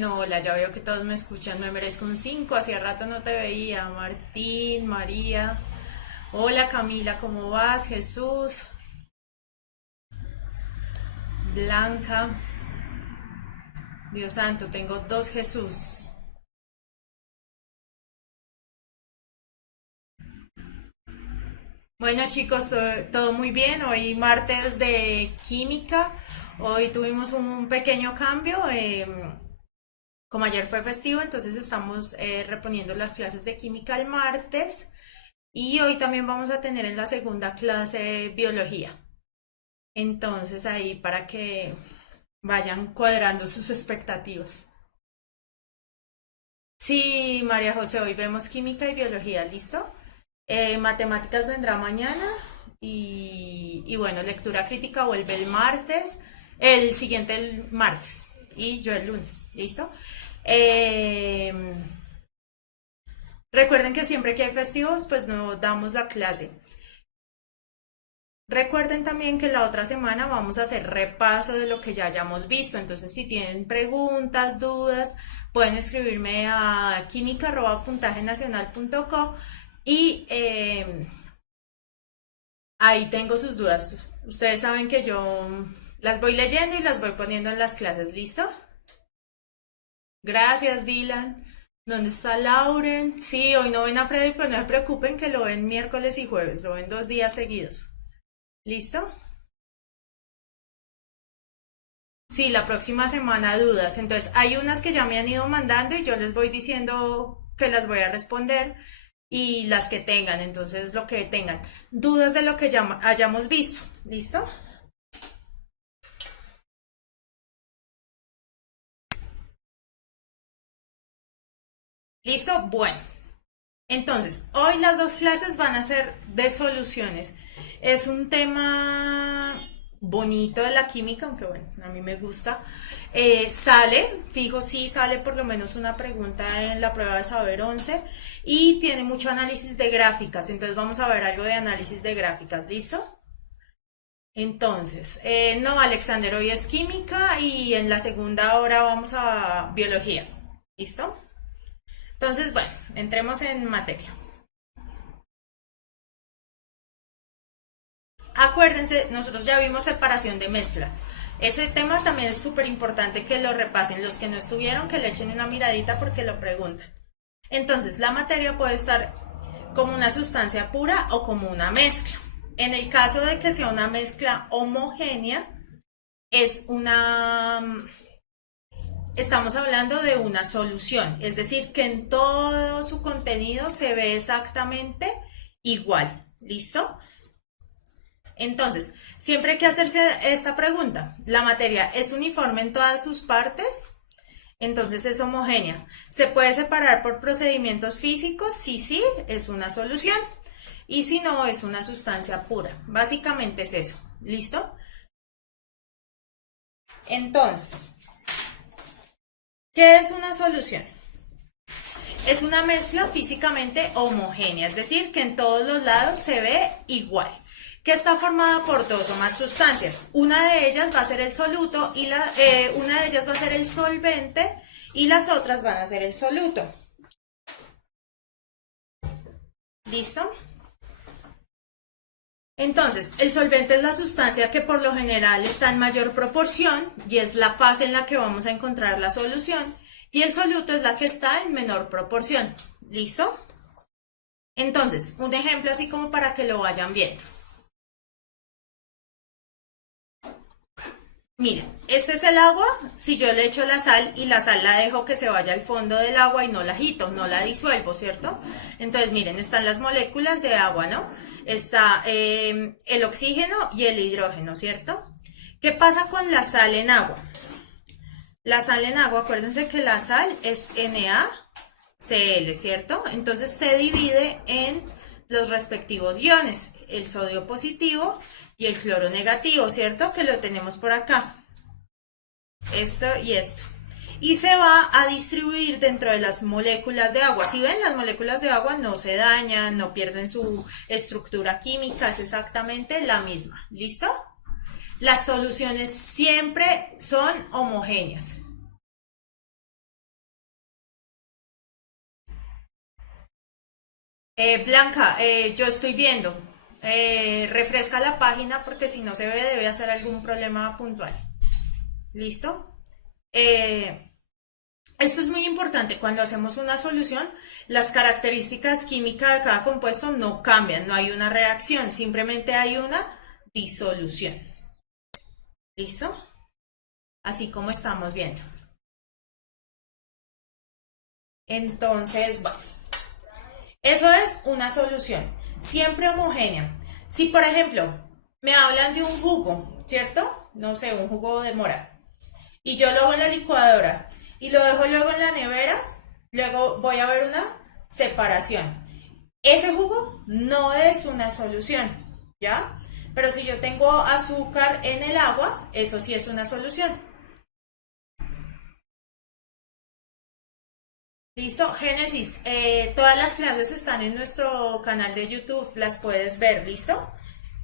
Bueno, hola, ya veo que todos me escuchan, me merezco un 5. Hacía rato no te veía. Martín, María, hola Camila, ¿cómo vas? Jesús, Blanca, Dios santo, tengo dos Jesús. Bueno chicos, todo muy bien, hoy martes de química, hoy tuvimos un pequeño cambio, como ayer fue festivo, entonces estamos reponiendo las clases de química el martes y hoy también vamos a tener en la segunda clase biología. Entonces ahí para que vayan cuadrando sus expectativas. Sí, María José, hoy vemos química y biología, ¿listo? Matemáticas vendrá mañana y bueno, lectura crítica vuelve el martes, el siguiente el martes y yo el lunes, ¿listo? Eh, Recuerden que siempre que hay festivos, pues no damos la clase. Recuerden también que la otra semana vamos a hacer repaso de lo que ya hayamos visto. Entonces, si tienen preguntas, dudas, pueden escribirme a química@puntajenacional.co y ahí tengo sus dudas. Ustedes saben que yo las voy leyendo y las voy poniendo en las clases. ¿Listo? Gracias, Dylan. ¿Dónde está Lauren? Sí, hoy no ven a Freddy, pero no se preocupen que lo ven miércoles y jueves. Lo ven 2 días seguidos. ¿Listo? Sí, la próxima semana dudas. Entonces, hay unas que ya me han ido mandando y yo les voy diciendo que las voy a responder y las que tengan, entonces lo que tengan. Dudas de lo que ya hayamos visto. ¿Listo? ¿Listo? Bueno. Entonces, hoy las dos clases van a ser de soluciones. Es un tema bonito de la química, aunque bueno, a mí me gusta. Sale, fijo, sí sale por lo menos una pregunta en la prueba de saber 11 y tiene mucho análisis de gráficas. Entonces vamos a ver algo de análisis de gráficas, ¿listo? Entonces, no, Alexander, hoy es química y en la segunda hora vamos a biología, ¿listo? Entonces, bueno, entremos en materia. Acuérdense, nosotros ya vimos separación de mezcla. Ese tema también es súper importante que lo repasen. Los que no estuvieron, que le echen una miradita porque lo preguntan. Entonces, la materia puede estar como una sustancia pura o como una mezcla. En el caso de que sea una mezcla homogénea, es una... Estamos hablando de una solución, es decir, que en todo su contenido se ve exactamente igual. ¿Listo? Entonces, siempre hay que hacerse esta pregunta. ¿La materia es uniforme en todas sus partes? Entonces es homogénea. ¿Se puede separar por procedimientos físicos? Sí, sí, es una solución. Y si no, es una sustancia pura. Básicamente es eso. ¿Listo? Entonces, ¿qué es una solución? Es una mezcla físicamente homogénea, es decir, que en todos los lados se ve igual, que está formada por dos o más sustancias. Una de ellas va a ser el soluto y una de ellas va a ser el solvente y las otras van a ser el soluto. ¿Listo? Entonces, el solvente es la sustancia que por lo general está en mayor proporción y es la fase en la que vamos a encontrar la solución. Y el soluto es la que está en menor proporción. ¿Listo? Entonces, un ejemplo así como para que lo vayan viendo. Miren, este es el agua. Si yo le echo la sal y la sal la dejo que se vaya al fondo del agua y no la agito, no la disuelvo, ¿cierto? Entonces, miren, están las moléculas de agua, ¿no? Está el oxígeno y el hidrógeno, ¿cierto? ¿Qué pasa con la sal en agua? La sal en agua, acuérdense que la sal es NaCl, ¿cierto? Entonces se divide en los respectivos iones, el sodio positivo y el cloro negativo, ¿cierto? Que lo tenemos por acá. Esto y esto. Y se va a distribuir dentro de las moléculas de agua. Si ven, las moléculas de agua no se dañan, no pierden su estructura química, es exactamente la misma. ¿Listo? Las soluciones siempre son homogéneas. Blanca, yo estoy viendo. Refresca la página porque si no se ve debe hacer algún problema puntual. ¿Listo? Esto es muy importante. Cuando hacemos una solución, las características químicas de cada compuesto no cambian, no hay una reacción, simplemente hay una disolución. ¿Listo? Así como estamos viendo. Entonces, bueno, eso es una solución, siempre homogénea. Si, por ejemplo, me hablan de un jugo, ¿cierto? No sé, un jugo de mora. Y yo lo hago en la licuadora y lo dejo luego en la nevera, luego voy a ver una separación. Ese jugo no es una solución, ¿ya? Pero si yo tengo azúcar en el agua, eso sí es una solución. Listo, Génesis, todas las clases están en nuestro canal de YouTube, las puedes ver, ¿listo?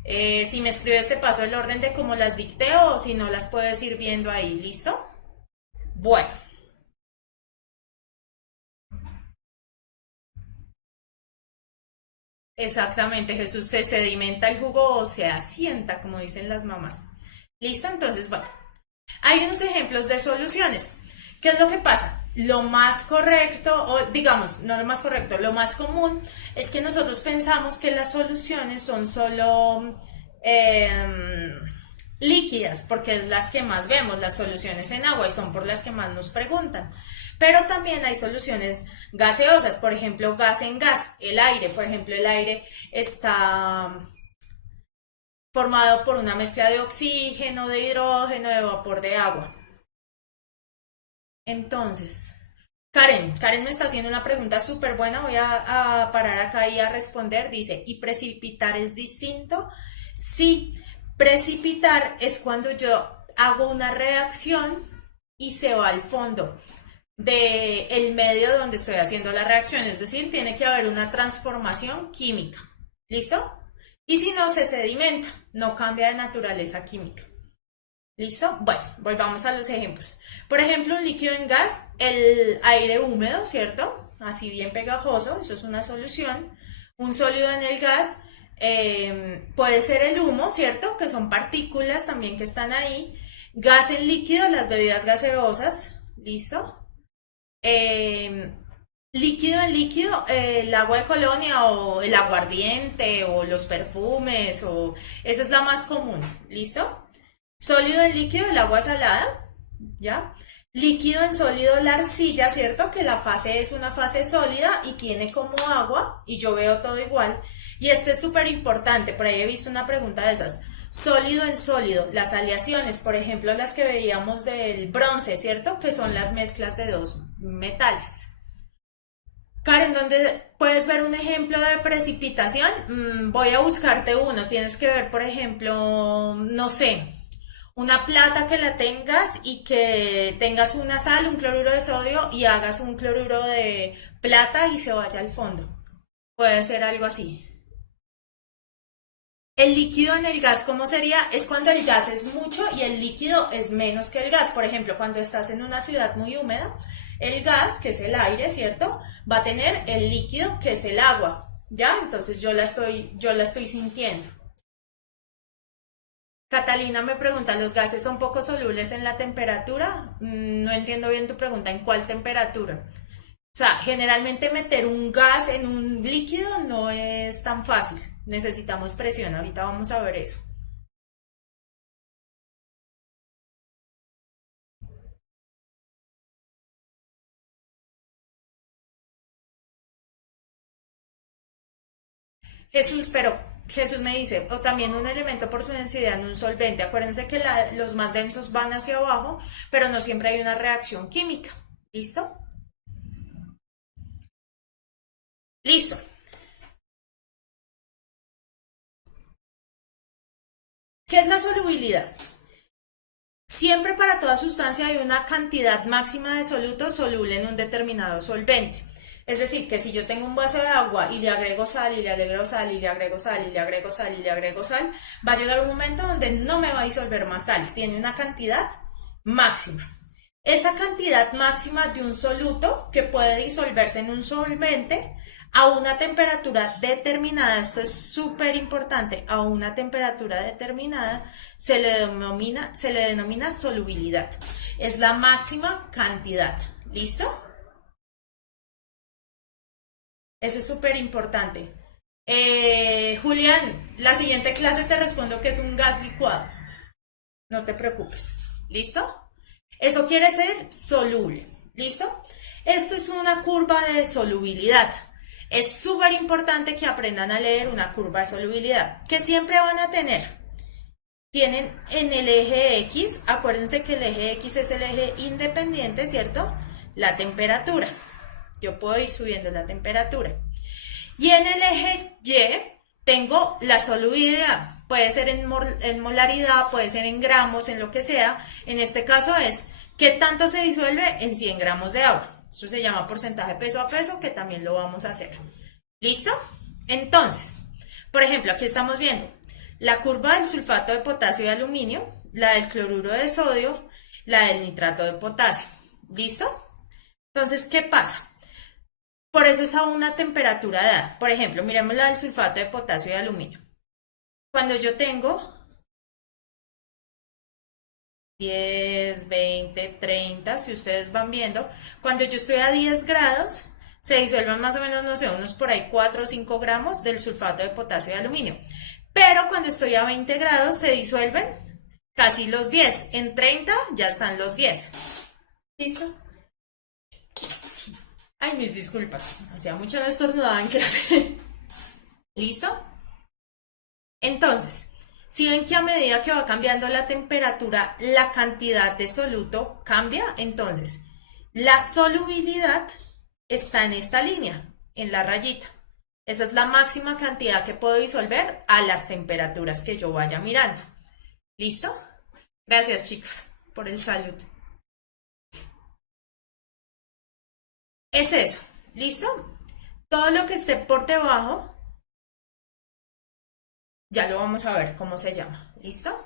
Si me escribes te paso el orden de cómo las dicté o si no las puedes ir viendo ahí, ¿listo? Bueno, exactamente, Jesús, se sedimenta el jugo o se asienta, como dicen las mamás. ¿Listo? Entonces, bueno, hay unos ejemplos de soluciones. ¿Qué es lo que pasa? Lo más correcto, o digamos, no lo más correcto, lo más común es que nosotros pensamos que las soluciones son solo líquidas, porque es las que más vemos, las soluciones en agua, y son por las que más nos preguntan. Pero también hay soluciones gaseosas, por ejemplo, gas en gas, el aire, por ejemplo, el aire está formado por una mezcla de oxígeno, de hidrógeno, de vapor de agua. Entonces, Karen me está haciendo una pregunta súper buena, voy a parar acá y a responder. Dice, ¿y precipitar es distinto? Sí, precipitar es cuando yo hago una reacción y se va al fondo del medio donde estoy haciendo la reacción, es decir, tiene que haber una transformación química. ¿Listo? Y si no, se sedimenta, no cambia de naturaleza química. ¿Listo? Bueno, volvamos a los ejemplos. Por ejemplo, un líquido en gas, el aire húmedo, ¿cierto? Así bien pegajoso, eso es una solución. Un sólido en el gas puede ser el humo, ¿cierto? Que son partículas también que están ahí. Gas en líquido, las bebidas gaseosas, ¿listo? Eh, líquido en líquido, el agua de colonia o el aguardiente o los perfumes, o esa es la más común, ¿listo? Sólido en líquido, el agua salada, ¿ya? Líquido en sólido, la arcilla, ¿cierto? Que la fase es una fase sólida y tiene como agua y yo veo todo igual. Y este es súper importante, por ahí he visto una pregunta de esas. Sólido en sólido, las aleaciones, por ejemplo, las que veíamos del bronce, ¿cierto? Que son las mezclas de dos metales. Karen, ¿dónde puedes ver un ejemplo de precipitación? Voy a buscarte uno. Tienes que ver, por ejemplo, no sé, una plata que la tengas y que tengas una sal, un cloruro de sodio y hagas un cloruro de plata y se vaya al fondo. Puede ser algo así. El líquido en el gas, ¿cómo sería? Es cuando el gas es mucho y el líquido es menos que el gas. Por ejemplo, cuando estás en una ciudad muy húmeda, el gas, que es el aire, ¿cierto? Va a tener el líquido, que es el agua, ¿ya? Entonces yo la estoy sintiendo. Catalina me pregunta, ¿los gases son poco solubles en la temperatura? No entiendo bien tu pregunta, ¿en cuál temperatura? O sea, generalmente meter un gas en un líquido no es tan fácil. Necesitamos presión, ahorita vamos a ver eso. Jesús, pero Jesús me dice, o también un elemento por su densidad en un solvente. Acuérdense que los más densos van hacia abajo, pero no siempre hay una reacción química. ¿Listo? Listo. ¿Qué es la solubilidad? Siempre para toda sustancia hay una cantidad máxima de soluto soluble en un determinado solvente. Es decir, que si yo tengo un vaso de agua y le agrego sal y le agrego sal y le agrego sal y le agrego sal y le agrego sal, va a llegar un momento donde no me va a disolver más sal. Tiene una cantidad máxima. esa cantidad máxima de un soluto que puede disolverse en un solvente a una temperatura determinada, esto es súper importante, a una temperatura determinada se le denomina solubilidad. Es la máxima cantidad. ¿Listo? Eso es súper importante. Julián, la siguiente clase te respondo que es un gas licuado. No te preocupes. ¿Listo? Eso quiere ser soluble. ¿Listo? Esto es una curva de solubilidad. Es súper importante que aprendan a leer una curva de solubilidad, que siempre van a tener. Tienen en el eje X, acuérdense que el eje X es el eje independiente, ¿cierto? La temperatura. Yo puedo ir subiendo la temperatura. Y en el eje Y tengo la solubilidad. Puede ser en molaridad, puede ser en gramos, en lo que sea. En este caso es qué tanto se disuelve en 100 gramos de agua. Esto se llama porcentaje peso a peso, que también lo vamos a hacer. ¿Listo? Entonces, por ejemplo, aquí estamos viendo la curva del sulfato de potasio y aluminio, la del cloruro de sodio, la del nitrato de potasio. ¿Listo? Entonces, ¿qué pasa? Por eso es a una temperatura dada. Por ejemplo, miremos la del sulfato de potasio y aluminio. Cuando yo tengo 10, 20, 30, si ustedes van viendo, cuando yo estoy a 10 grados, se disuelven más o menos, no sé, unos por ahí 4 o 5 gramos del sulfato de potasio y aluminio. Pero cuando estoy a 20 grados, se disuelven casi los 10. En 30 ya están los 10. ¿Listo? Ay, mis disculpas. Hacía mucho no estornudaba en clase. ¿Listo? Entonces, si ven que a medida que va cambiando la temperatura, la cantidad de soluto cambia, entonces la solubilidad está en esta línea, en la rayita. Esa es la máxima cantidad que puedo disolver a las temperaturas que yo vaya mirando. ¿Listo? Gracias, chicos, por el saludo. Es eso, ¿listo? Todo lo que esté por debajo, ya lo vamos a ver cómo se llama, ¿listo?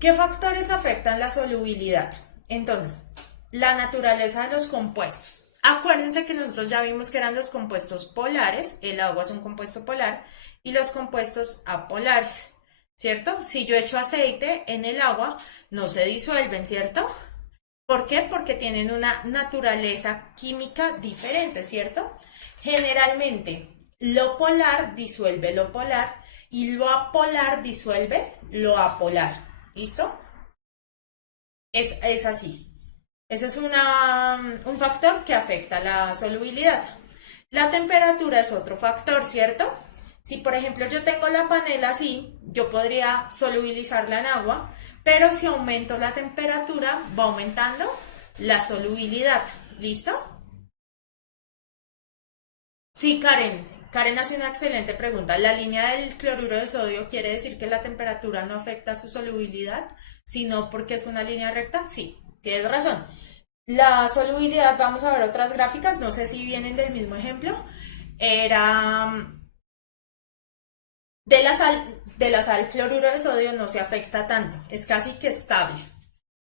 ¿Qué factores afectan la solubilidad? Entonces, la naturaleza de los compuestos. Acuérdense que nosotros ya vimos que eran los compuestos polares, el agua es un compuesto polar, y los compuestos apolares, ¿cierto? Si yo echo aceite en el agua, no se disuelven, ¿cierto? ¿Por qué? Porque tienen una naturaleza química diferente, ¿cierto? Generalmente, lo polar disuelve lo polar y lo apolar disuelve lo apolar. ¿Listo? Es así. Ese es un factor que afecta la solubilidad. La temperatura es otro factor, ¿cierto? Si, por ejemplo, yo tengo la panela así, yo podría solubilizarla en agua, pero si aumento la temperatura, va aumentando la solubilidad. ¿Listo? Sí, Karen. Karen hace una excelente pregunta. ¿La línea del cloruro de sodio quiere decir que la temperatura no afecta su solubilidad, sino porque es una línea recta? Sí, tienes razón. La solubilidad, vamos a ver otras gráficas, no sé si vienen del mismo ejemplo. Era de la sal cloruro de sodio no se afecta tanto, es casi que estable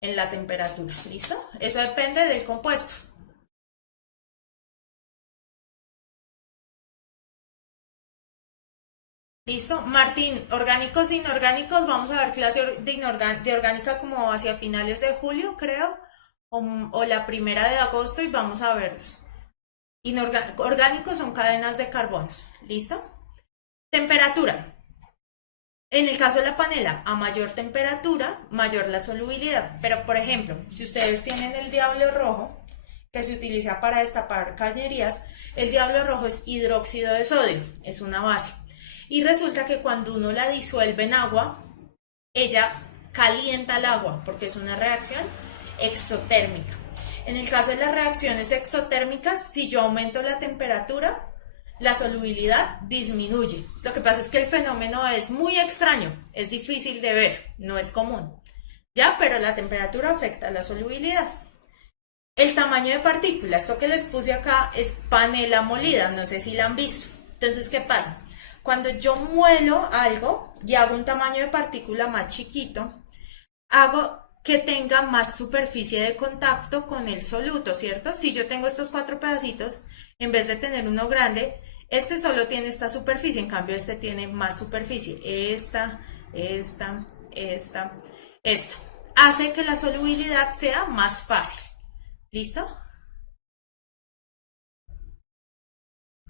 en la temperatura, ¿listo? Eso depende del compuesto. ¿Listo? Martín, orgánicos e inorgánicos, vamos a ver clase de orgánica como hacia finales de julio, creo, o la primera de agosto y vamos a verlos. Orgánicos son cadenas de carbonos, ¿listo? Temperatura. En el caso de la panela, a mayor temperatura, mayor la solubilidad. Pero, por ejemplo, si ustedes tienen el diablo rojo, que se utiliza para destapar cañerías, el diablo rojo es hidróxido de sodio, es una base. Y resulta que cuando uno la disuelve en agua, ella calienta el agua, porque es una reacción exotérmica. En el caso de las reacciones exotérmicas, si yo aumento la temperatura, la solubilidad disminuye. Lo que pasa es que el fenómeno es muy extraño, es difícil de ver, no es común. Ya, pero la temperatura afecta la solubilidad. El tamaño de partícula, esto que les puse acá es panela molida, no sé si la han visto. Entonces, ¿qué pasa? Cuando yo muelo algo y hago un tamaño de partícula más chiquito, hago que tenga más superficie de contacto con el soluto, ¿cierto? Si yo tengo estos 4 pedacitos, en vez de tener uno grande, este solo tiene esta superficie, en cambio este tiene más superficie. Esta. Esta. Hace que la solubilidad sea más fácil. ¿Listo?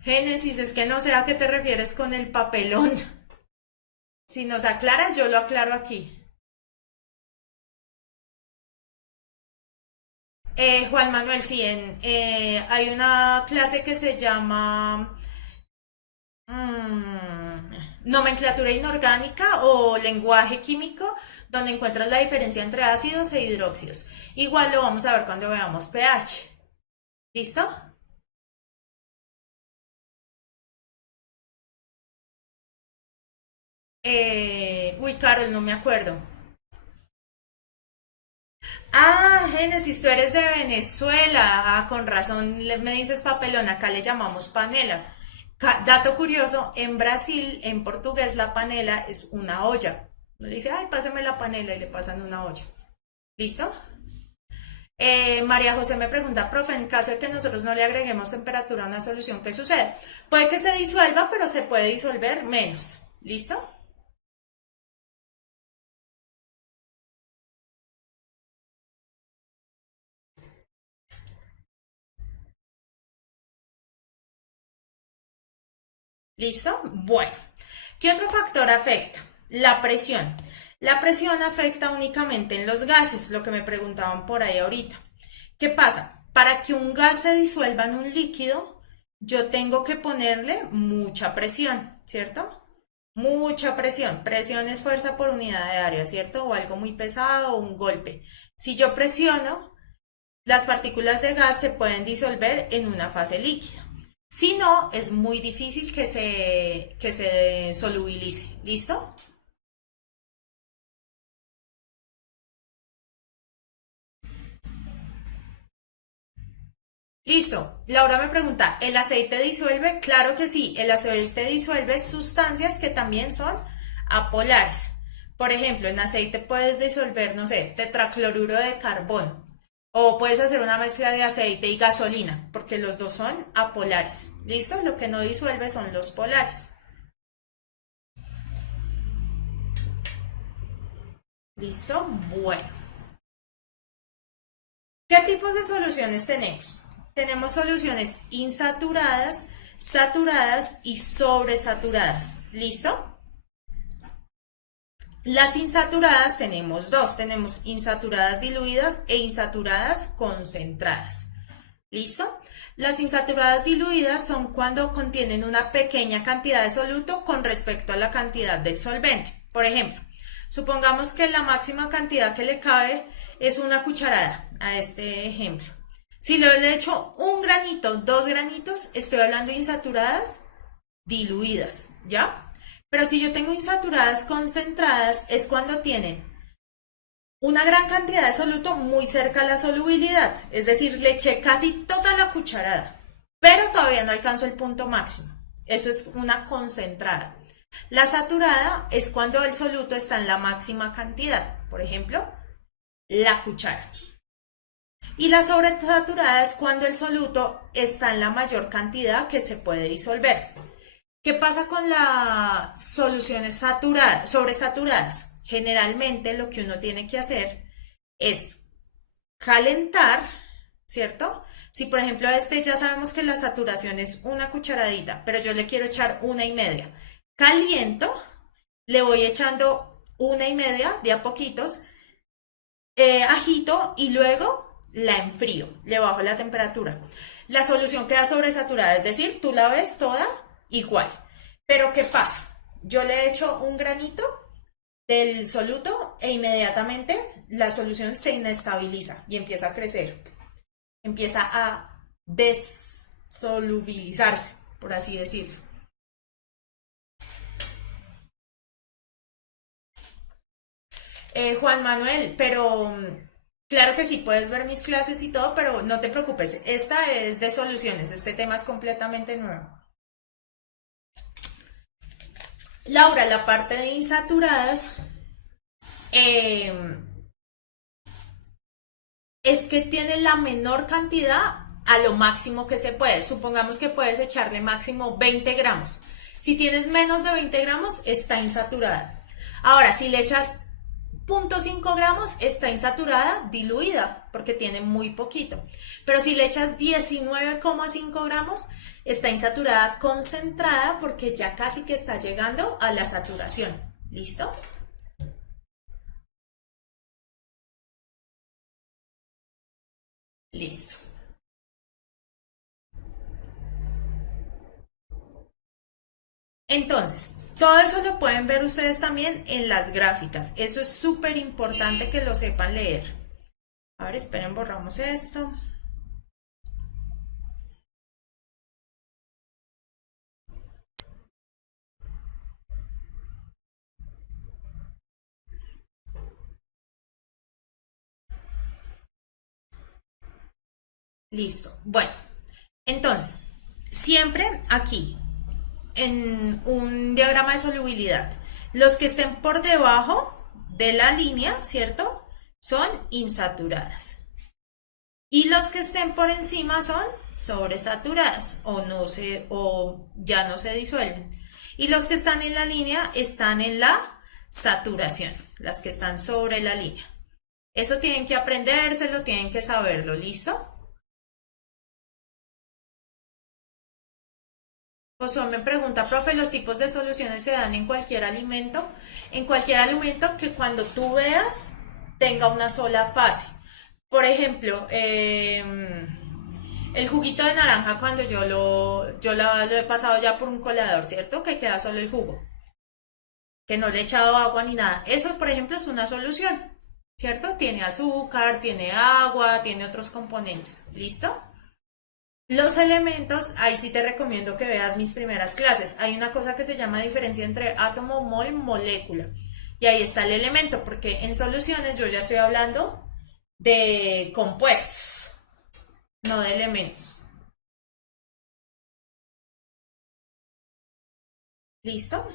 Génesis, es que no sé a qué te refieres con el papelón. Si nos aclaras, yo lo aclaro aquí. Juan Manuel, sí, hay una clase que se llama nomenclatura inorgánica o lenguaje químico, donde encuentras la diferencia entre ácidos e hidróxidos. Igual lo vamos a ver cuando veamos pH. ¿Listo? Carol, no me acuerdo. Ah, Génesis, tú eres de Venezuela. Ah, con razón me dices papelón, acá le llamamos panela. Dato curioso, en Brasil, en portugués, la panela es una olla. No le dice, ay, pásame la panela y le pasan una olla. ¿Listo? María José me pregunta, profe, en caso de que nosotros no le agreguemos temperatura a una solución, ¿qué sucede? Puede que se disuelva, pero se puede disolver menos. ¿Listo? ¿Listo? Bueno, ¿qué otro factor afecta? La presión. La presión afecta únicamente en los gases, lo que me preguntaban por ahí ahorita. ¿Qué pasa? Para que un gas se disuelva en un líquido, yo tengo que ponerle mucha presión, ¿cierto? Mucha presión. Presión es fuerza por unidad de área, ¿cierto? O algo muy pesado o un golpe. Si yo presiono, las partículas de gas se pueden disolver en una fase líquida. Si no, es muy difícil que se solubilice. ¿Listo? Listo. Laura me pregunta, ¿el aceite disuelve? Claro que sí, el aceite disuelve sustancias que también son apolares. Por ejemplo, en aceite puedes disolver, no sé, tetracloruro de carbón. O puedes hacer una mezcla de aceite y gasolina, porque los dos son apolares. ¿Listo? Lo que no disuelve son los polares. ¿Listo? Bueno. ¿Qué tipos de soluciones tenemos? Tenemos soluciones insaturadas, saturadas y sobresaturadas. ¿Listo? Las insaturadas tenemos dos, tenemos insaturadas diluidas e insaturadas concentradas. ¿Listo? Las insaturadas diluidas son cuando contienen una pequeña cantidad de soluto con respecto a la cantidad del solvente. Por ejemplo, supongamos que la máxima cantidad que le cabe es una cucharada, a este ejemplo. Si le echo un granito, 2 granitos, estoy hablando de insaturadas diluidas, ¿ya? Pero si yo tengo insaturadas concentradas, es cuando tienen una gran cantidad de soluto muy cerca a la solubilidad, es decir, le eché casi toda la cucharada, pero todavía no alcanzo el punto máximo. Eso es una concentrada. La saturada es cuando el soluto está en la máxima cantidad, por ejemplo, la cuchara. Y la sobresaturada es cuando el soluto está en la mayor cantidad que se puede disolver. ¿Qué pasa con las soluciones saturadas, sobresaturadas? Generalmente lo que uno tiene que hacer es calentar, ¿cierto? Si por ejemplo a este ya sabemos que la saturación es una cucharadita, pero yo le quiero echar 1,5. Caliento, le voy echando 1,5 de a poquitos, agito y luego la enfrío, le bajo la temperatura. La solución queda sobresaturada, es decir, tú la ves toda igual. Pero ¿qué pasa? Yo le echo un granito del soluto e inmediatamente la solución se inestabiliza y empieza a crecer, empieza a desolubilizarse, por así decirlo. Juan Manuel, pero claro que sí, puedes ver mis clases y todo, pero no te preocupes, esta es de soluciones, este tema es completamente nuevo. Laura, la parte de insaturadas, eh, Es que tiene la menor cantidad a lo máximo que se puede. Supongamos que puedes echarle máximo 20 gramos. Si tienes menos de 20 gramos, está insaturada. Ahora, si le echas 0,5 gramos, está insaturada, diluida, porque tiene muy poquito. Pero si le echas 19,5 gramos, está insaturada concentrada, porque ya casi que está llegando a la saturación. ¿Listo? Listo. Entonces, todo eso lo pueden ver ustedes también en las gráficas. Eso es súper importante que lo sepan leer. A ver, esperen, borramos esto. Listo. Bueno, entonces, siempre aquí, en un diagrama de solubilidad, los que estén por debajo de la línea, ¿cierto? Son insaturadas. Y los que estén por encima son sobresaturadas o ya no se disuelven. Y los que están en la línea están en la saturación, las que están sobre la línea. Eso tienen que aprendérselo, tienen que saberlo, ¿listo? Josué me pregunta, profe, ¿los tipos de soluciones se dan en cualquier alimento? En cualquier alimento que cuando tú veas tenga una sola fase. Por ejemplo, el juguito de naranja cuando lo he pasado ya por un colador, ¿cierto? Que queda solo el jugo, que no le he echado agua ni nada. Eso, por ejemplo, es una solución, ¿cierto? Tiene azúcar, tiene agua, tiene otros componentes. ¿Listo? Los elementos, ahí sí te recomiendo que veas mis primeras clases. Hay una cosa que se llama diferencia entre átomo, mol, molécula. Y ahí está el elemento, porque en soluciones yo ya estoy hablando de compuestos, no de elementos. ¿Listo?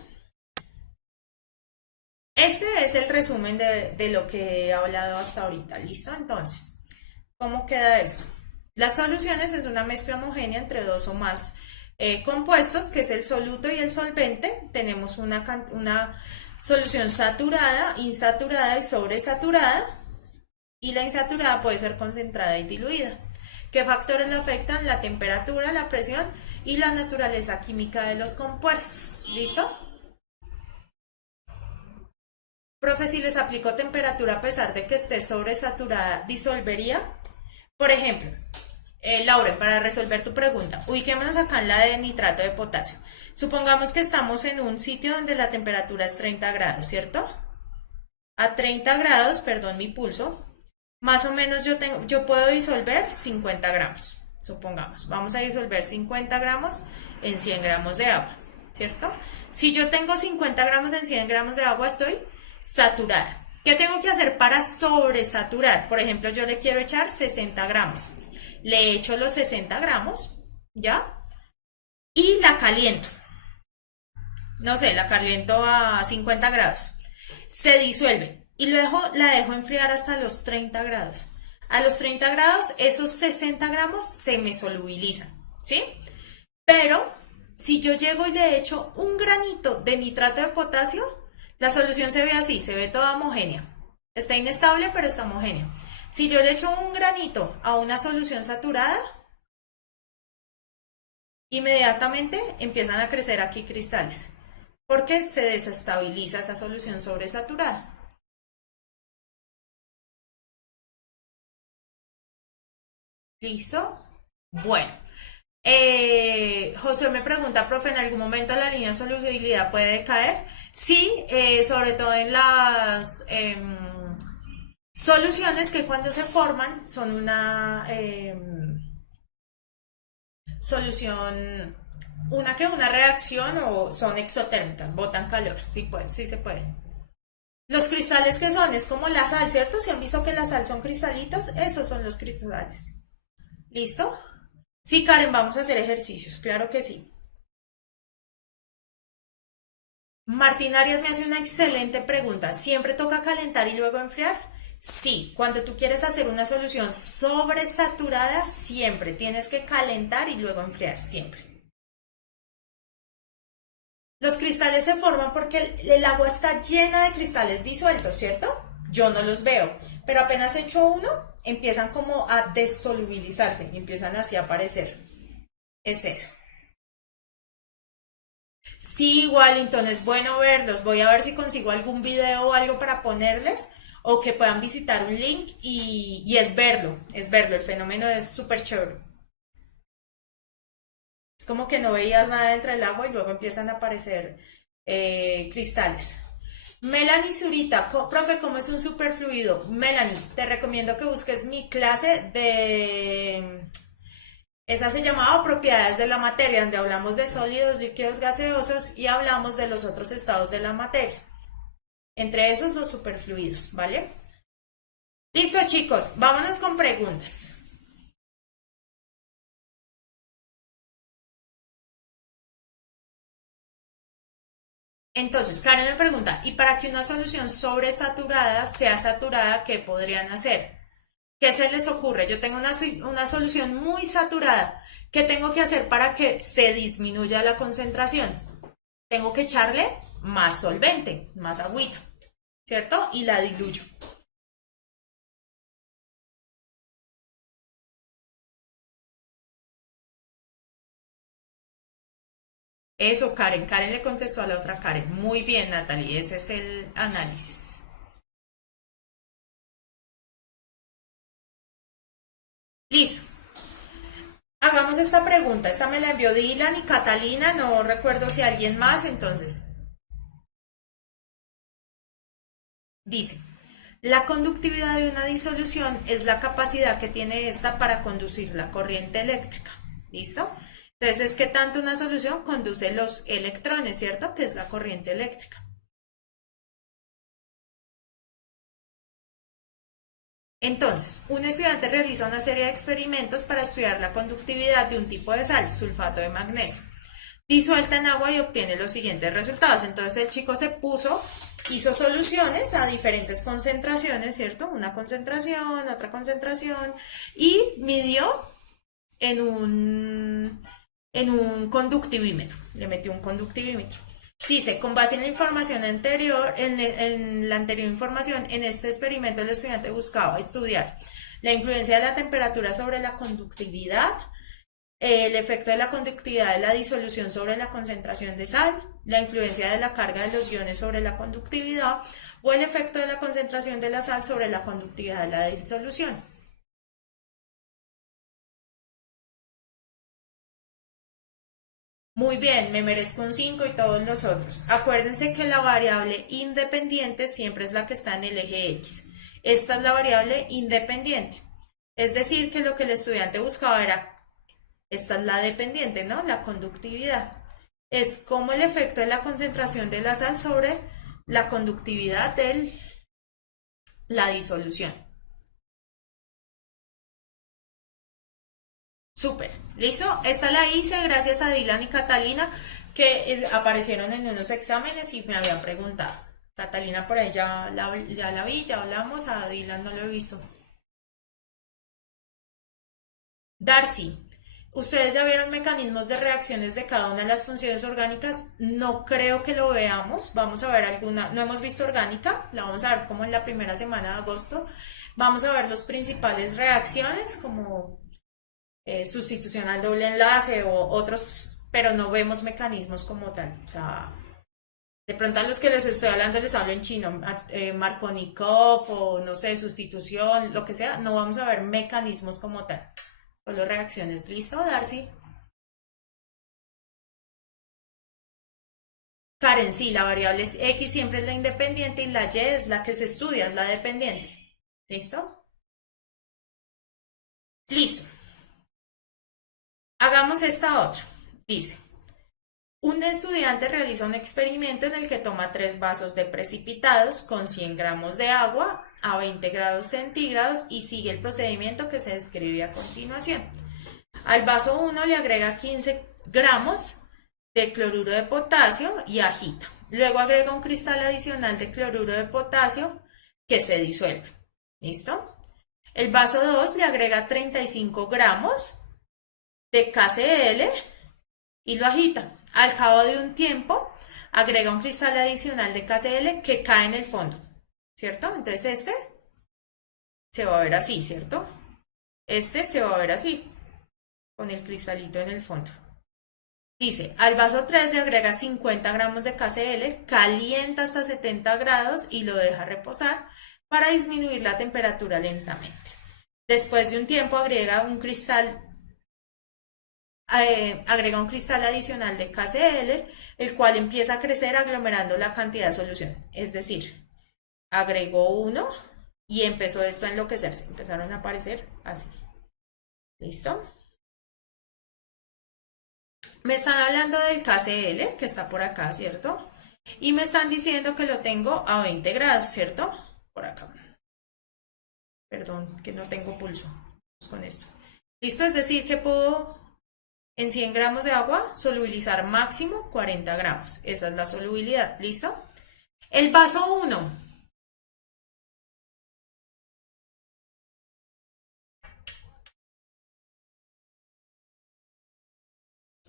Este es el resumen de lo que he hablado hasta ahorita. ¿Listo? Entonces, ¿cómo queda esto? Las soluciones es una mezcla homogénea entre dos o más compuestos, que es el soluto y el solvente. Tenemos una solución saturada, insaturada y sobresaturada. Y la insaturada puede ser concentrada y diluida. ¿Qué factores la afectan? La temperatura, la presión y la naturaleza química de los compuestos. ¿Listo? Profe, si les aplico temperatura a pesar de que esté sobresaturada, ¿disolvería? Por ejemplo, Lauren, para resolver tu pregunta, ubiquémonos acá en la de nitrato de potasio. Supongamos que estamos en un sitio donde la temperatura es 30 grados, ¿cierto? A 30 grados, perdón mi pulso, más o menos yo puedo disolver 50 gramos, supongamos. Vamos a disolver 50 gramos en 100 gramos de agua, ¿cierto? Si yo tengo 50 gramos en 100 gramos de agua, estoy saturada. ¿Qué tengo que hacer para sobresaturar? Por ejemplo, yo le quiero echar 60 gramos. Le echo los 60 gramos, ¿ya? Y la caliento. No sé, la caliento a 50 grados. Se disuelve y luego la dejo enfriar hasta los 30 grados. A los 30 grados, esos 60 gramos se me solubilizan, ¿sí? Pero si yo llego y le echo un granito de nitrato de potasio, la solución se ve así, se ve toda homogénea. Está inestable, pero está homogénea. Si yo le echo un granito a una solución saturada, inmediatamente empiezan a crecer aquí cristales, porque se desestabiliza esa solución sobresaturada. ¿Listo? Bueno, José me pregunta, profe, ¿en algún momento la línea de solubilidad puede caer? Sí, sobre todo en las soluciones que cuando se forman son una solución, una reacción o son exotérmicas, botan calor, sí, pues, sí se puede. Los cristales que son, es como la sal, ¿cierto? Si han visto que la sal son cristalitos, esos son los cristales. ¿Listo? Sí, Karen, vamos a hacer ejercicios, claro que sí. Martín Arias me hace una excelente pregunta. ¿Siempre toca calentar y luego enfriar? Sí, cuando tú quieres hacer una solución sobresaturada, siempre tienes que calentar y luego enfriar, siempre. Los cristales se forman porque el agua está llena de cristales disueltos, ¿cierto? Yo no los veo, pero apenas echo uno, empiezan como a desolubilizarse y empiezan así a aparecer. Es eso. Sí, Wallington, es bueno verlos. Voy a ver si consigo algún video o algo para ponerles o que puedan visitar un link y es verlo. El fenómeno es súper chévere. Es como que no veías nada dentro del agua y luego empiezan a aparecer cristales. Melanie Zurita, profe, ¿cómo es un superfluido? Melanie, te recomiendo que busques mi clase de... Esa se llamaba Propiedades de la materia, donde hablamos de sólidos, líquidos, gaseosos y hablamos de los otros estados de la materia. Entre esos los superfluidos, ¿vale? Listo, chicos, vámonos con preguntas. Entonces, Karen me pregunta, ¿y para que una solución sobresaturada sea saturada, qué podrían hacer? ¿Qué se les ocurre? Yo tengo una solución muy saturada. ¿Qué tengo que hacer para que se disminuya la concentración? Tengo que echarle más solvente, más agüita, ¿cierto? Y la diluyo. Eso, Karen. Karen le contestó a la otra Karen. Muy bien, Natalie. Ese es el análisis. Listo. Hagamos esta pregunta. Esta me la envió Dylan y Catalina. No recuerdo si alguien más. Entonces, dice, la conductividad de una disolución es la capacidad que tiene esta para conducir la corriente eléctrica. ¿Listo? Entonces, es que tanto una solución conduce los electrones, ¿cierto? Que es la corriente eléctrica. Entonces, un estudiante realiza una serie de experimentos para estudiar la conductividad de un tipo de sal, sulfato de magnesio, disuelta en agua y obtiene los siguientes resultados. Entonces el chico se puso, hizo soluciones a diferentes concentraciones, ¿cierto? Una concentración, otra concentración, y midió en un conductivímetro. Le metió un conductivímetro. Dice, con base en la información anterior, en la anterior información, en este experimento el estudiante buscaba estudiar la influencia de la temperatura sobre la conductividad, el efecto de la conductividad de la disolución sobre la concentración de sal, la influencia de la carga de los iones sobre la conductividad o el efecto de la concentración de la sal sobre la conductividad de la disolución. Muy bien, me merezco un 5 y todos los otros. Acuérdense que la variable independiente siempre es la que está en el eje X. Esta es la variable independiente. Es decir, que lo que el estudiante buscaba era, esta es la dependiente, ¿no? La conductividad. Es como el efecto de la concentración de la sal sobre la conductividad de la disolución. Súper, ¿listo? Esta la hice gracias a Dylan y Catalina que aparecieron en unos exámenes y me habían preguntado. Catalina por ahí ya la vi, ya hablamos, a Dylan no lo he visto. Darcy, ¿ustedes ya vieron mecanismos de reacciones de cada una de las funciones orgánicas? No creo que lo veamos. Vamos a ver alguna. No hemos visto orgánica, la vamos a ver como en la primera semana de agosto. Vamos a ver las principales reacciones, como sustitución al doble enlace o otros, pero no vemos mecanismos como tal. O sea, de pronto a los que les estoy hablando les hablo en chino, Markovnikov o no sé, sustitución, lo que sea, no vamos a ver mecanismos como tal. Solo reacciones. ¿Listo, Darcy? Karen, sí, la variable es X siempre es la independiente y la Y es la que se estudia, es la dependiente. ¿Listo? Listo. Hagamos esta otra. Dice, un estudiante realiza un experimento en el que toma 3 vasos de precipitados con 100 gramos de agua a 20 grados centígrados y sigue el procedimiento que se describe a continuación. Al vaso 1 le agrega 15 gramos de cloruro de potasio y agita. Luego agrega un cristal adicional de cloruro de potasio que se disuelve. ¿Listo? El vaso 2 le agrega 35 gramos de KCl y lo agita. Al cabo de un tiempo, agrega un cristal adicional de KCl que cae en el fondo, ¿cierto? Entonces este se va a ver así, ¿cierto? Este se va a ver así, con el cristalito en el fondo. Dice, al vaso 3 le agrega 50 gramos de KCl, calienta hasta 70 grados y lo deja reposar para disminuir la temperatura lentamente. Después de un tiempo agrega un cristal adicional de KCl, el cual empieza a crecer aglomerando la cantidad de solución. Es decir, agregó uno y empezó esto a enloquecerse. Empezaron a aparecer así. ¿Listo? Me están hablando del KCl, que está por acá, ¿cierto? Y me están diciendo que lo tengo a 20 grados, ¿cierto? Por acá. Perdón, que no tengo pulso. Vamos con esto. ¿Listo? Es decir, que puedo en 100 gramos de agua solubilizar máximo 40 gramos. Esa es la solubilidad. ¿Listo? El vaso 1.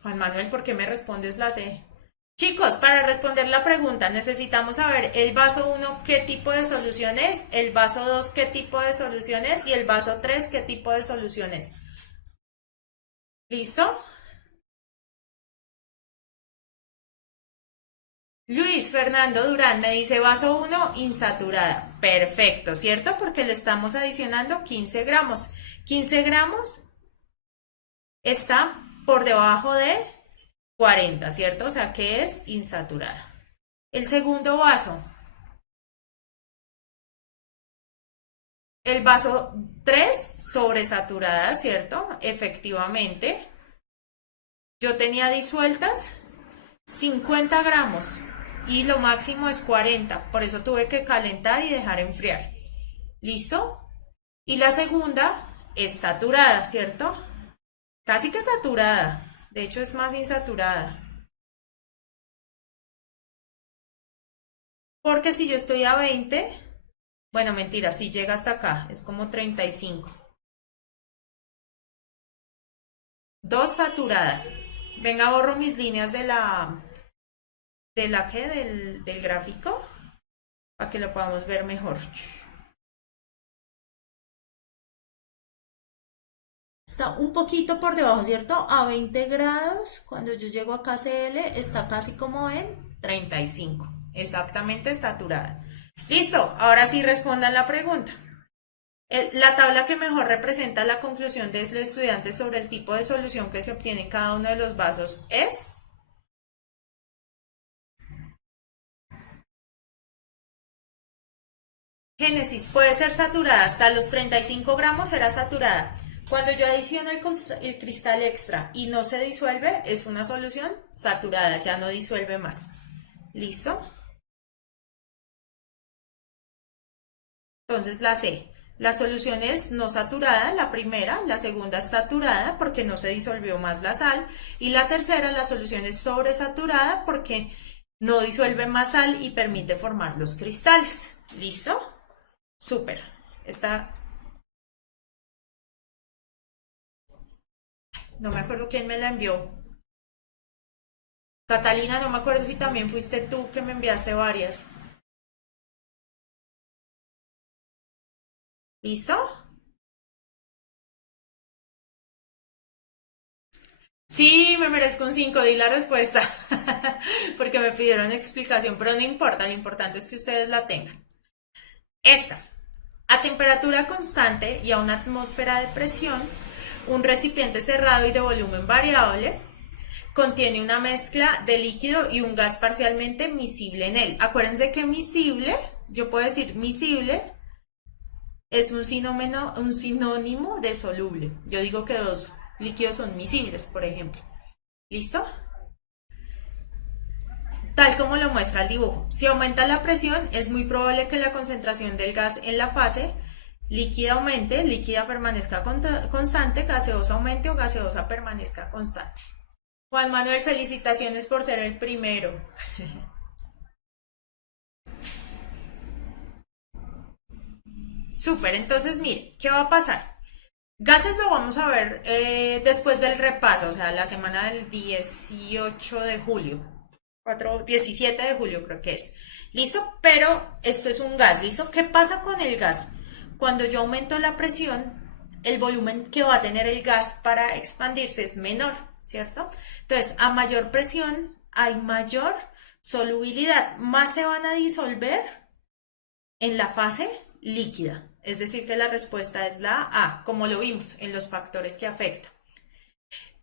Juan Manuel, ¿por qué me respondes la C? Chicos, para responder la pregunta necesitamos saber el vaso 1 qué tipo de solución es, el vaso 2 qué tipo de solución es y el vaso 3 qué tipo de solución es. ¿Listo? Luis Fernando Durán me dice vaso 1 insaturada. Perfecto, ¿cierto? Porque le estamos adicionando 15 gramos. 15 gramos está por debajo de 40, ¿cierto? O sea que es insaturada. El segundo vaso. El vaso 3 sobresaturada, ¿cierto? Efectivamente. Yo tenía disueltas 50 gramos y lo máximo es 40. Por eso tuve que calentar y dejar enfriar. ¿Listo? Y la segunda es saturada, ¿cierto? Casi que saturada. De hecho es más insaturada. Porque si yo estoy a 20, bueno, mentira, si llega hasta acá, es como 35. 2 saturada. Venga, borro mis líneas ¿de la qué? Del gráfico, para que lo podamos ver mejor. Está un poquito por debajo, ¿cierto? A 20 grados, cuando yo llego a KCl, está casi como en 35. Exactamente saturada. Listo, ahora sí respondan la pregunta. La tabla que mejor representa la conclusión de los estudiantes sobre el tipo de solución que se obtiene en cada uno de los vasos es... Génesis puede ser saturada, hasta los 35 gramos será saturada. Cuando yo adiciono el cristal extra y no se disuelve, es una solución saturada, ya no disuelve más. ¿Listo? Entonces la C. La solución es no saturada, la primera, la segunda es saturada porque no se disolvió más la sal y la tercera, la solución es sobresaturada porque no disuelve más sal y permite formar los cristales. ¿Listo? Súper. Está... No me acuerdo quién me la envió. Catalina, no me acuerdo si también fuiste tú que me enviaste varias. ¿Listo? Sí, me merezco un 5, di la respuesta. Porque me pidieron explicación, pero no importa, lo importante es que ustedes la tengan. Esta. A temperatura constante y a una atmósfera de presión, un recipiente cerrado y de volumen variable contiene una mezcla de líquido y un gas parcialmente miscible en él. Acuérdense que miscible, yo puedo decir miscible, es un sinónimo de soluble. Yo digo que dos líquidos son miscibles, por ejemplo. ¿Listo? Tal como lo muestra el dibujo. Si aumenta la presión, es muy probable que la concentración del gas en la fase líquida aumente, líquida permanezca constante, gaseosa aumente o gaseosa permanezca constante. Juan Manuel, felicitaciones por ser el primero. Súper, entonces mire, ¿qué va a pasar? Gases lo vamos a ver después del repaso, o sea, la semana del 18 de julio, 17 de julio creo que es. ¿Listo? Pero esto es un gas, ¿listo? ¿Qué pasa con el gas? Cuando yo aumento la presión, el volumen que va a tener el gas para expandirse es menor, ¿cierto? Entonces, a mayor presión hay mayor solubilidad, más se van a disolver en la fase líquida. Es decir, que la respuesta es la A, como lo vimos en los factores que afectan.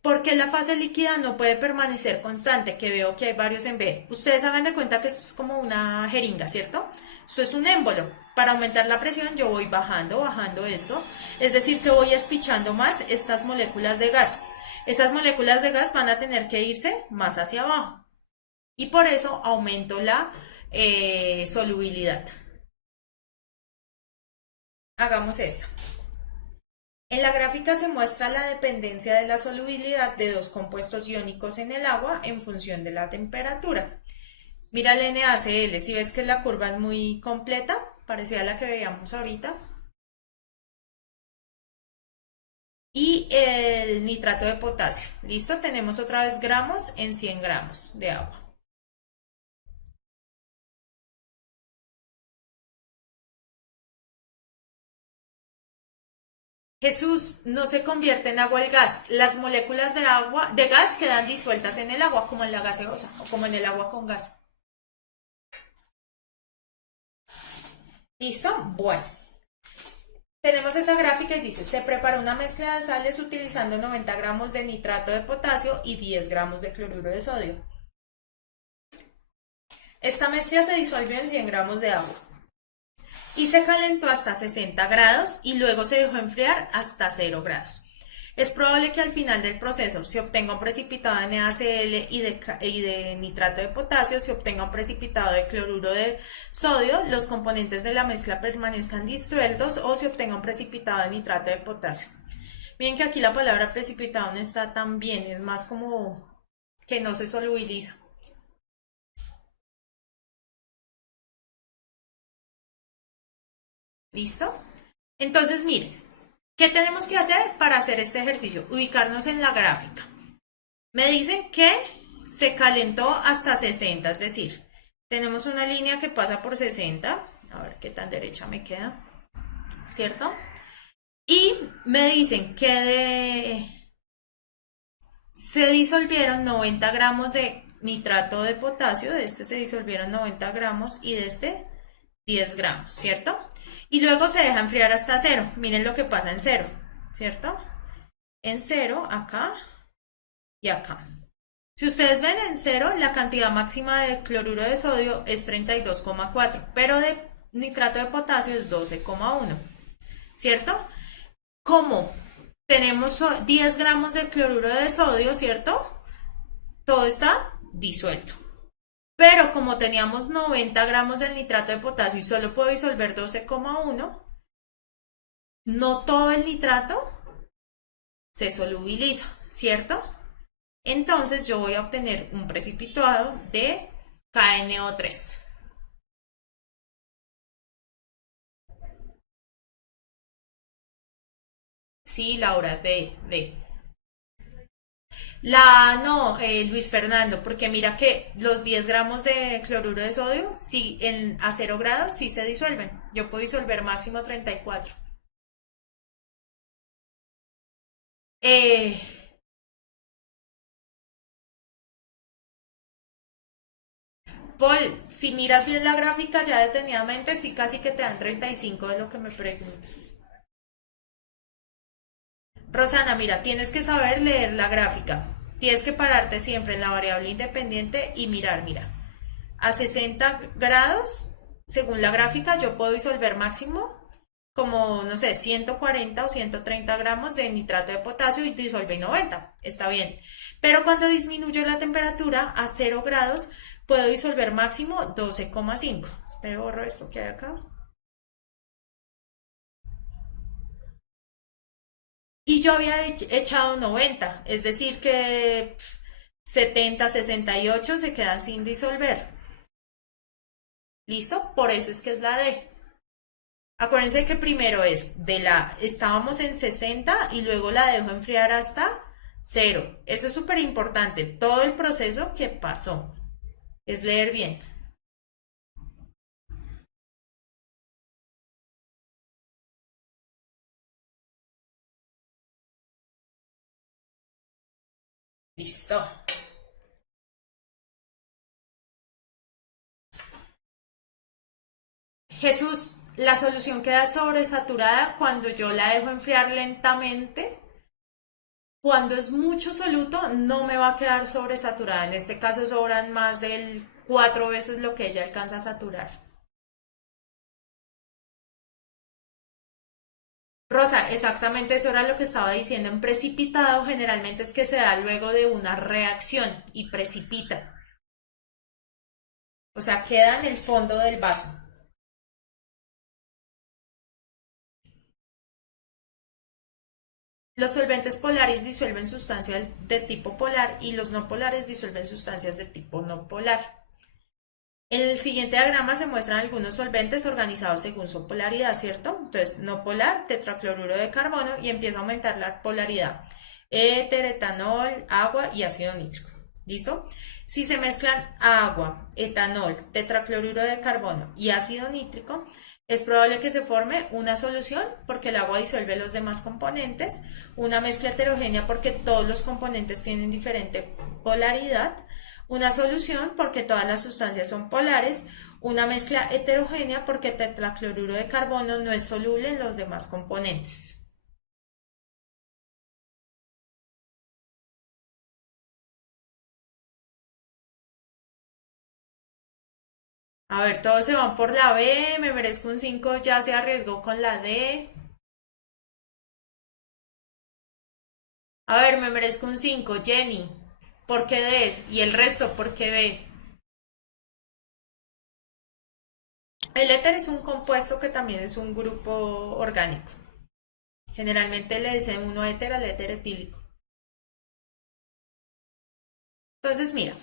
Porque la fase líquida no puede permanecer constante, que veo que hay varios en B. Ustedes hagan de cuenta que esto es como una jeringa, ¿cierto? Esto es un émbolo. Para aumentar la presión yo voy bajando esto. Es decir, que voy espichando más estas moléculas de gas. Estas moléculas de gas van a tener que irse más hacia abajo. Y por eso aumento la solubilidad. Hagamos esta. En la gráfica se muestra la dependencia de la solubilidad de dos compuestos iónicos en el agua en función de la temperatura. Mira el NaCl, si ves que la curva es muy completa, parecida a la que veíamos ahorita. Y el nitrato de potasio. ¿Listo? Tenemos otra vez gramos en 100 gramos de agua. Jesús, no se convierte en agua el gas. Las moléculas de agua, de gas quedan disueltas en el agua, como en la gaseosa o como en el agua con gas. ¿Listo? Bueno. Tenemos esa gráfica y dice, se prepara una mezcla de sales utilizando 90 gramos de nitrato de potasio y 10 gramos de cloruro de sodio. Esta mezcla se disolvió en 100 gramos de agua y se calentó hasta 60 grados y luego se dejó enfriar hasta 0 grados. Es probable que al final del proceso se obtenga un precipitado de NaCl y de nitrato de potasio, se obtenga un precipitado de cloruro de sodio, los componentes de la mezcla permanezcan disueltos o se obtenga un precipitado de nitrato de potasio. Miren que aquí la palabra precipitado no está tan bien, es más como que no se solubiliza. ¿Listo? Entonces, miren, ¿qué tenemos que hacer para hacer este ejercicio? Ubicarnos en la gráfica. Me dicen que se calentó hasta 60, es decir, tenemos una línea que pasa por 60, a ver qué tan derecha me queda, ¿cierto? Y me dicen que se disolvieron 90 gramos de nitrato de potasio, de este se disolvieron 90 gramos y de este 10 gramos, ¿cierto? Y luego se deja enfriar hasta 0. Miren lo que pasa en 0, ¿cierto? En 0, acá y acá. Si ustedes ven en 0, la cantidad máxima de cloruro de sodio es 32,4, pero de nitrato de potasio es 12,1, ¿cierto? Como tenemos 10 gramos de cloruro de sodio, ¿cierto? Todo está disuelto. Pero como teníamos 90 gramos del nitrato de potasio y solo puedo disolver 12,1, no todo el nitrato se solubiliza, ¿cierto? Entonces yo voy a obtener un precipitado de KNO3. Sí, Laura, de. No, Luis Fernando, porque mira que los 10 gramos de cloruro de sodio, sí, a 0 grados sí se disuelven. Yo puedo disolver máximo 34. Eh, Paul, si miras bien la gráfica ya detenidamente, sí casi que te dan 35 de lo que me preguntas. Rosana, mira, tienes que saber leer la gráfica. Tienes que pararte siempre en la variable independiente y mirar, mira. A 60 grados, según la gráfica, yo puedo disolver máximo como, no sé, 140 o 130 gramos de nitrato de potasio y disolver 90. Está bien. Pero cuando disminuye la temperatura a 0 grados, puedo disolver máximo 12,5. Espero borro esto que hay acá. Y yo había echado 90, es decir que 70, 68 se quedan sin disolver. ¿Listo? Por eso es que es la D. Acuérdense que primero estábamos en 60 y luego la dejo enfriar hasta 0. Eso es súper importante. Todo el proceso que pasó. Es leer bien. Listo. Jesús, la solución queda sobresaturada cuando yo la dejo enfriar lentamente. Cuando es mucho soluto, no me va a quedar sobresaturada. En este caso sobran más del 4 veces lo que ella alcanza a saturar. Rosa, exactamente eso era lo que estaba diciendo. En precipitado generalmente es que se da luego de una reacción y precipita. O sea, queda en el fondo del vaso. Los solventes polares disuelven sustancias de tipo polar y los no polares disuelven sustancias de tipo no polar. En el siguiente diagrama se muestran algunos solventes organizados según su polaridad, ¿cierto? Entonces, no polar, tetracloruro de carbono y empieza a aumentar la polaridad. Éter, etanol, agua y ácido nítrico. ¿Listo? Si se mezclan agua, etanol, tetracloruro de carbono y ácido nítrico, es probable que se forme una solución porque el agua disuelve los demás componentes, una mezcla heterogénea porque todos los componentes tienen diferente polaridad, una solución porque todas las sustancias son polares, una mezcla heterogénea porque el tetracloruro de carbono no es soluble en los demás componentes. A ver, todos se van por la B, me merezco un 5, ya se arriesgó con la D. A ver, me merezco un 5, Jenny. ¿Por qué D es? Y el resto, ¿por qué B? El éter es un compuesto que también es un grupo orgánico. Generalmente le dicen uno éter al éter etílico. Entonces, mira,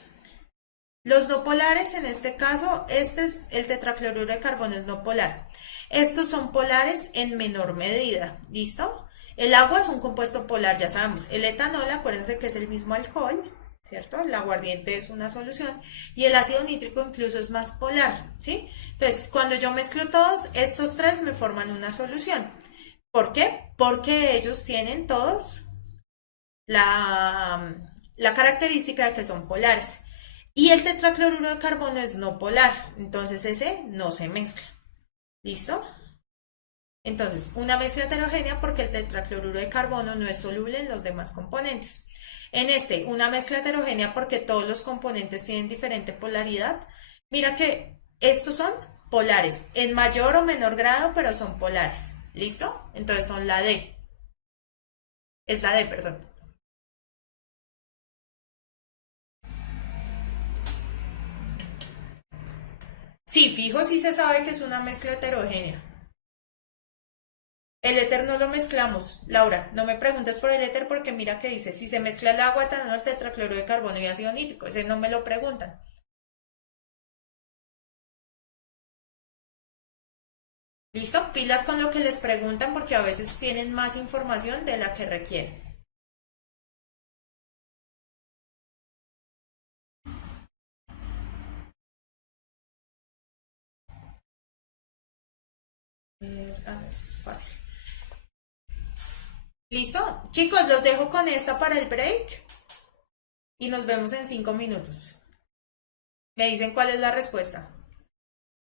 los no polares, en este caso, este es el tetracloruro de carbono, es no polar. Estos son polares en menor medida, ¿listo? El agua es un compuesto polar, ya sabemos. El etanol, acuérdense que es el mismo alcohol, ¿cierto? El aguardiente es una solución. Y el ácido nítrico incluso es más polar, ¿sí? Entonces, cuando yo mezclo todos, estos tres me forman una solución. ¿Por qué? Porque ellos tienen todos la característica de que son polares. Y el tetracloruro de carbono es no polar, entonces ese no se mezcla. ¿Listo? Entonces, una mezcla heterogénea porque el tetracloruro de carbono no es soluble en los demás componentes. En este, una mezcla heterogénea porque todos los componentes tienen diferente polaridad. Mira que estos son polares, en mayor o menor grado, pero son polares. ¿Listo? Entonces son la D. Es la D, perdón. Sí, fijo, sí se sabe que es una mezcla heterogénea. El éter no lo mezclamos, Laura. No me preguntes por el éter porque mira que dice, si se mezcla el agua, etanol, el tetracloro de carbono y ácido nítrico. Ese no me lo preguntan. ¿Listo? Pilas con lo que les preguntan porque a veces tienen más información de la que requieren. Esto es fácil. ¿Listo? Chicos, los dejo con esta para el break y nos vemos en 5 minutos. Me dicen cuál es la respuesta.